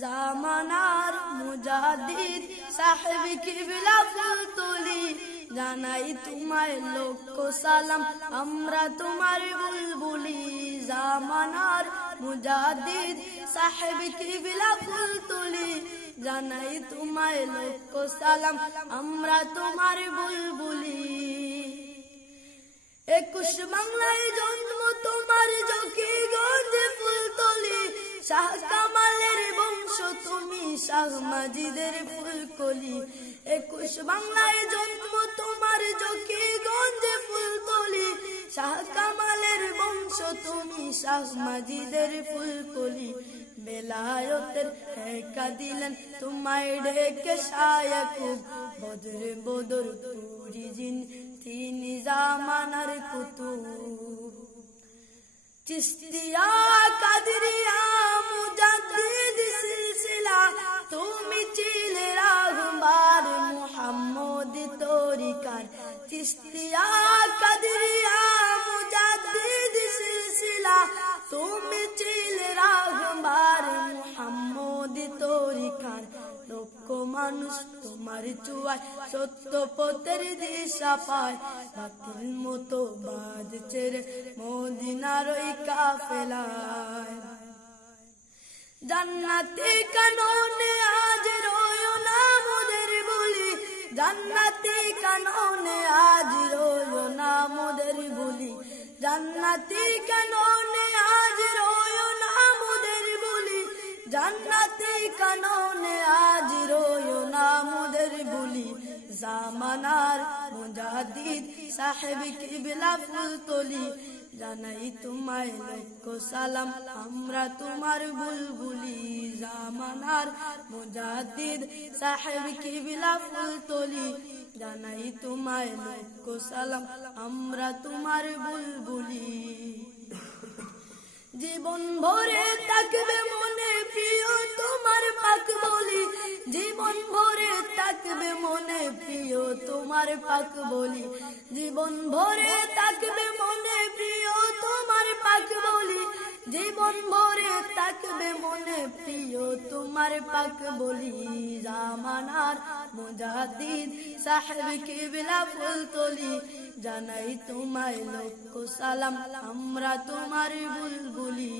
জামানার মুজাদ্দিদ সাহেব কিবলা ফুলতলি জানাই তোমায় লক্ষ সালাম আমরা তোমার বুলবুলি জামানার মুজাদ্দিদ সাহেব কিবলা ফুলতলি জানাই তোমায় লক্ষ সালাম আমরা তোমার বুলবুলি 21 বাংলায় জন্ম তোমার জকিগঞ্জ ফুলতলি শাহ কামালের বংশ তুমি শাহ মাজিদের ফুলকলি 21 বাংলায় জন্ম তোমার জকিগঞ্জ ফুলতলি শাহ কামালের বংশ তুমি শাহ মাজিদের ফুলকলি বেলায়তের একা দিলেন তোমায় ডেকে শায়াকুব বদর বদর তুরি জিন তিনি জামানার কুতুব চিশতিয়া কাদরিয়া মুজাদ্দিদ সিলসিলা তুমি চিলে রাহবার মুহাম্মদ তরিকার চিশতিয়া কাদরিয়া মুজাদ্দিদ সিলসিলা তুমি চিলে রাহবার মুহাম্মদ তরিকার লক্ষ মানুষ তোমার চুয়ায় সত্য পথের দিশা পায় বাতিল মতো বাজছে রে মদিনার ওই কাফেলায় জান্নাতি কাননে আজ রয়ো না মোদের বলি জান্নাতি কাননে আজ রয়ো না মোদের বলি জান্নাতি কাননে আজ রয়ো না মোদের বলি জান্নাতি কাননে আজ রয়ো না মোদের বলি জামানার মুজাদ্দিদ সাহেব কিবলা ফুলতলি জানাই তোমায় লক্ষ সালাম আমরা তোমার বুলবুলি জামানার মুজাদ্দিদ সাহেব কিবলা ফুলতলি জানাই তোমায় লক্ষ সালাম আমরা তোমার বুলবুলি জীবন ভরে থাকবে মনে প্রিয় তোমার পাক বলি জীবন ভরে থাকবে মনে প্রিয় তোমার পাক বলি জীবন ভরে থাকবে মনে প্রিয় তোমার পাক বলি জীবন ভরে থাকবে মনে প্রিয় তোমার পাক বলি জামানার মুজাদ্দিদ সাহেব কিবলা ফুলতলি জানাই তোমায় লক্ষ সালাম আমরা তোমার বুলবুলি